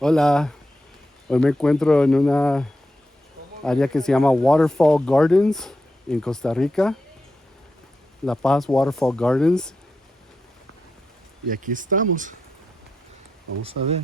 Hola, hoy me encuentro en una área que se llama Waterfall Gardens en Costa Rica, La Paz Waterfall Gardens. Y aquí estamos. Vamos a ver.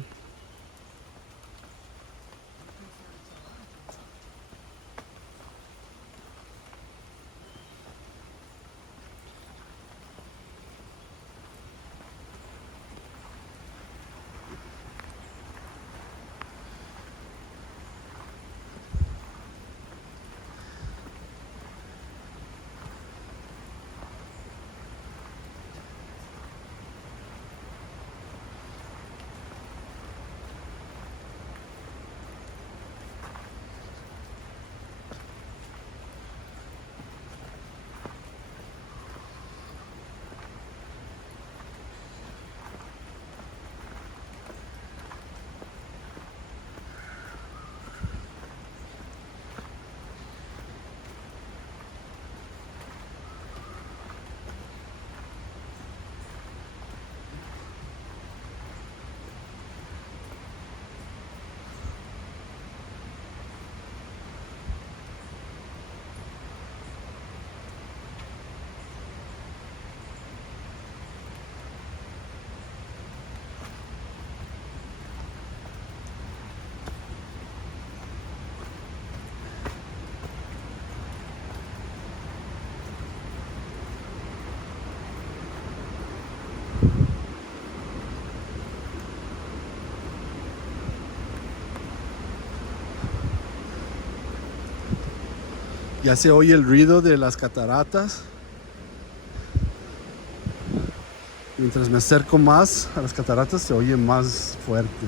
Ya se oye el ruido de las cataratas. Mientras me acerco más a las cataratas se oye más fuerte.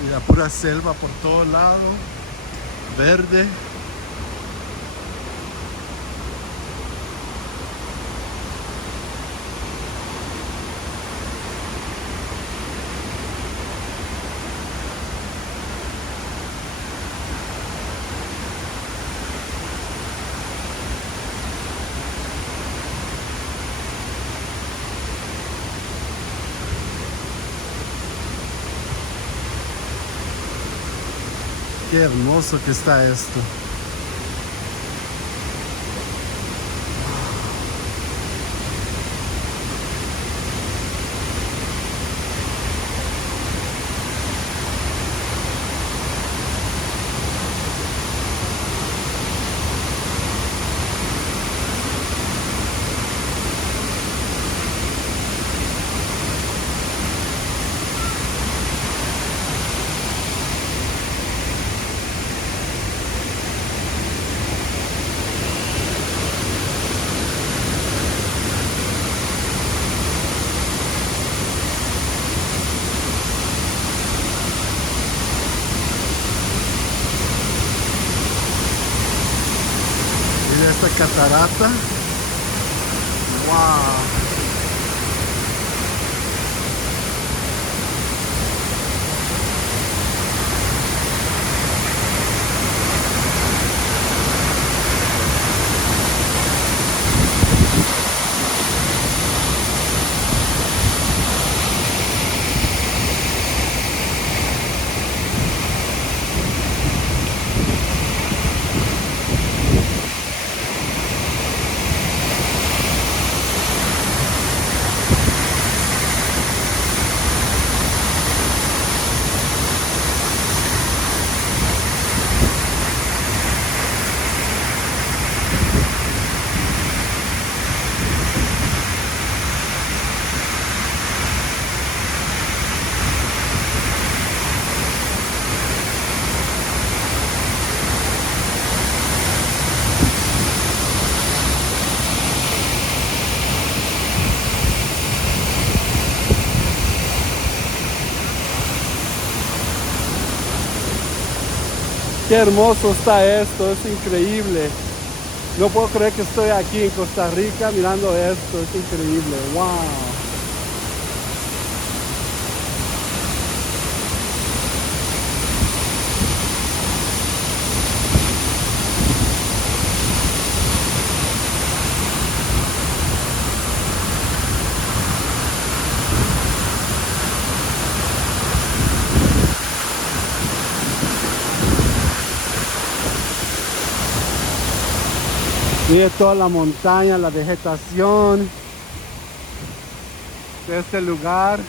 Y la pura selva por todo lado, verde. Qué hermoso que está esto. Mira esta catarata. Wow. Qué hermoso está esto, es increíble. No puedo creer que estoy aquí en Costa Rica mirando esto, es increíble. Wow. Mire toda la montaña, la vegetación de este lugar.